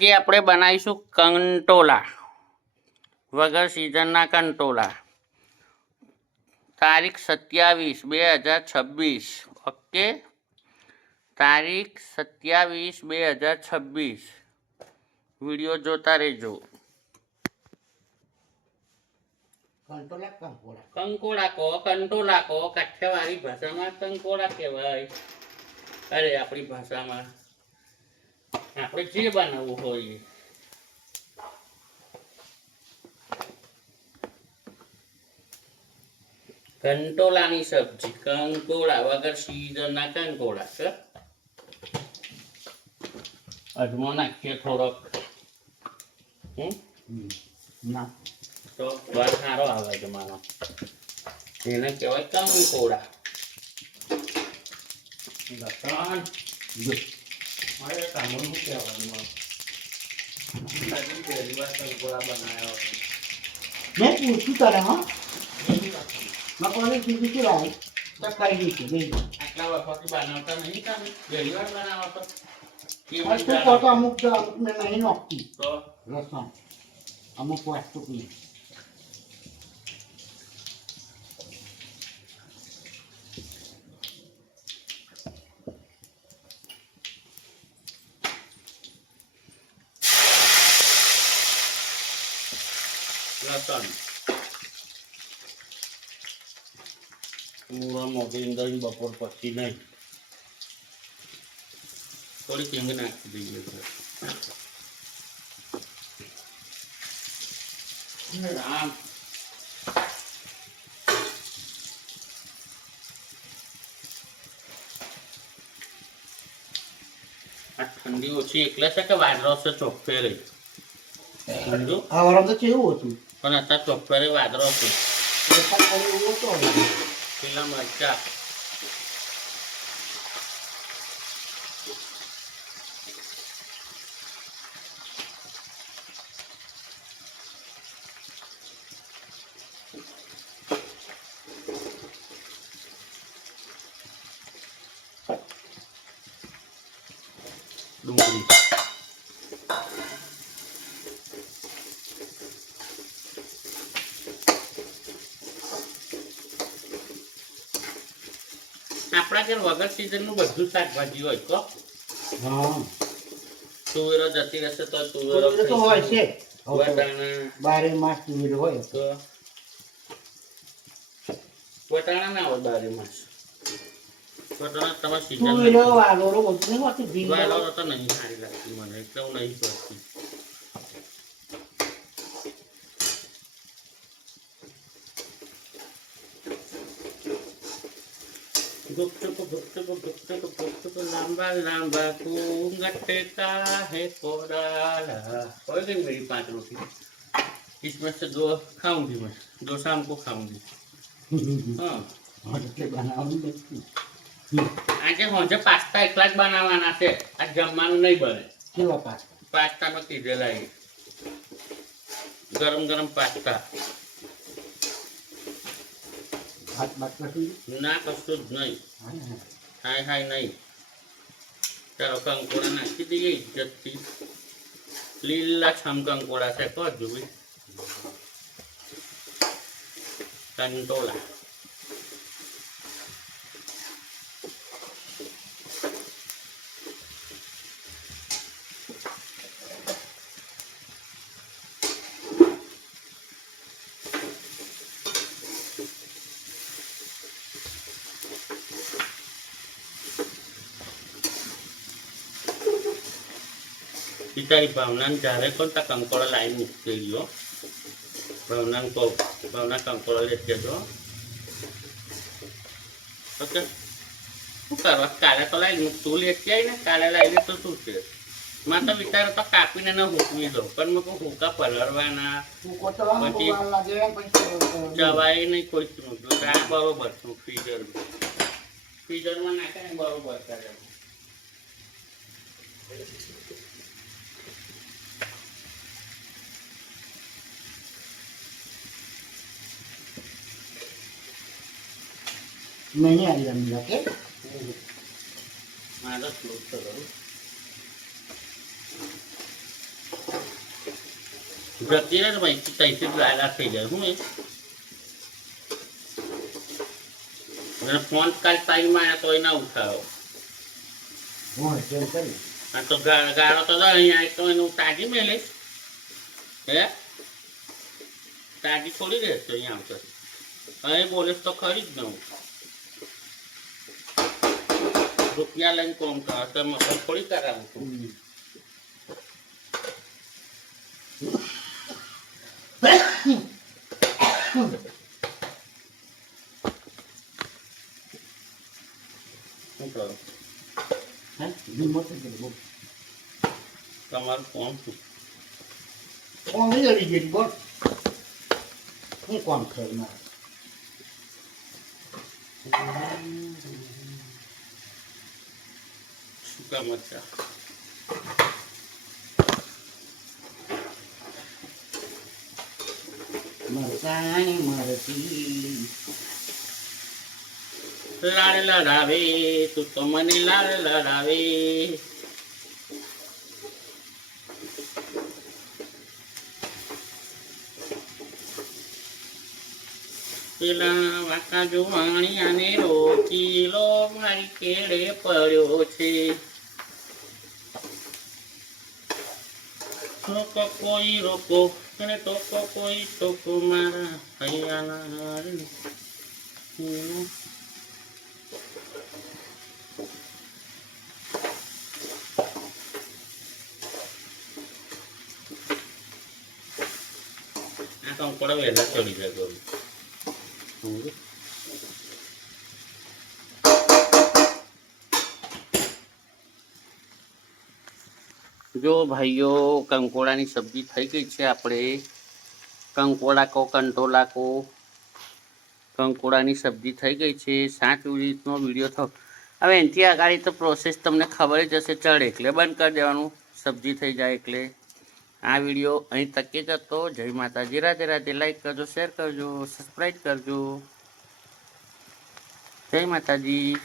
આજે આપણે બનાવીશું કંટોલા વગર સિઝનના કંટોલા. તારીખ સત્યાવીસ બે હજાર છવ્વીસ. ઓકે? તારીખ સત્યાવીસ બે હજાર છવ્વીસ. વીડિયો જોતા રહેજો. કંકોડા કહો કંટોલા કહો કાઠિયાવાડી ભાષામાં કંકોડા કહેવાય. અરે આપણી ભાષામાં. આપણે જે બનાવવું હોય એ. કંટોલાની સબ્જી કંકોડા વગર સીઝનના કંકોડા કે અજમો નાખીએ થોડોક હમ ના તો સ્વાદ સારો આવે છે મારો એને કહેવાય કંકોડા લસણ મારે સાંભળવું કહેવાનું આ. હજી પહેલી વાર કંકોડા બનાવ્યા હોય. મેં પૂછ્યું તારે હા? મેં કોને કીધું કે લાવ કરી દીધું નહીં. આટલા વખતથી બનાવતા નહીં તમે પહેલી વાર બનાવો તો અમુક અમુક મેં નહીં નોખતી. રસમ. અમુક વસ્તુ નહીં લસણ મૂળા મોટી અંદર બપોર પછી નહીં થોડી હિંગ નાખી દઈએ છે રામ આ ઠંડી ઓછી એટલે છે કે વાદળો છે ચોખ્ફેરે સમજો આ વરમ તો કેવું હતું પણ અત્યારે ચોખ્ફેરે વાદળો છે પેલા મરચા. ડુંગળી. આપણા ઘર વગર સિઝનનું બધું શાકભાજી હોય તો? તુવેરો જતી રહેશે તો તુવેરો તો હોય છે. બારે માસ તુવેર હોય. તો? વટાણા ના હોય બારે માસ. વટાણા તમારે સિઝન વાલોરો તો નહીં સારી લાગતી મને એટલે હું નહીં કરતી. ગુપચુપ ગુપચુપ ગુપચુપ ગુપચુપ લાંબા લાંબા ઘૂંઘટ का है कोराला हो गई मेरी पांच रोटी इसमें से दो खाऊंगी मैं दो शाम को खाऊंगी हाँ એટલે બનાવવાનું નથી આજે હોજે પાસ્તા એકલા જ બનાવવાના છે આ જમવાનું નહીં બને કેવા પાસ પાસ્તામાં કીધેલા એ ગરમ ગરમ પાસ્તા ભાત ભાત કશું ના કશું જ નહીં. હાય હાય નહીં. ચાલો કંકોડા નાખી દઈએ ઇજ્જતથી. લીલા છમ કંકોડા છે તો જ જોવી કંટોલા પિતાની ભાવનાને જ્યારે પણ તા કંકોડા લાઈન મૂકી ગયો ભાવનાને કહો ભાવના કંકોડા લેટ જજો ઓકે. શું કરવા? કાલે તો લાઈન તું લેટ આવી ને કાલે લાવી તો શું છે? માં તો વિચારો તો કાપીને ન હૂકવી દો પણ મેં હુકા પલળવાના. પછી- જવાય નહીં કોઈ મૂક્યું આ બરોબર છું ફ્રીઝર ફ્રીઝરમાં નાખે ને બરોબર કરે નહીં આવી રમી કે મારો સ્લોટ તો કરું જતી રહે ત્યાંથી લાયલા થઈ જાય હું એ? અને ફોન કાલ ટાઈમ આવ્યા તો એ ના ઉઠાવો હું તેમ કરી? આ તો ગાળો તો અહીંયા તો એનું તાજી મેલે. હે? તાજી થોડી રહેશે અહીંયા આવશે. અહીં બોલે તો ખરી જ નહીં રૂપિયા લઈને કોમ કરો તો મતલબ થોડી કરાવું છું શું કરો હે હિંમત કરી બોલ તમારું કોમ શું કોણ નહીં અડી ગઈ બોલ હું કોણ કરનાર શું કામ હતા મરસાઈ મરતી. લાડ લડાવે તું તો મને લાડ લડાવે. પેલા વાંકા જોવાણિયાને રોકીલો મારી કેળે પડ્યો છે. રોકો કોઈ રોકો અને ટોકો કોઈ ટોકો મારા હૈયાના હમ. આ કંકોડા વહેલા ચડી જાય ગયું જો ભાઈઓ, કંકોડાની સબ્જી થઈ ગઈ છે આપણે. કંકોડા કો, કંટોલા કો. કંકોડાની સબ્જી થઈ ગઈ છે. સાત મિનિટનો વીડિયો થયો. હવે એનાથી આગળ તો પ્રોસેસ તમને ખબર જ હશે. ચડે એટલે બંધ કરી દેવાનું. સબ્જી થઈ જાય એટલે આ વીડિયો અહીં તકે જતો જય માતાજી. રાધે રાધે. લાઈક કરજો શેર કરજો સબસ્ક્રાઈબ કરજો. જય માતાજી.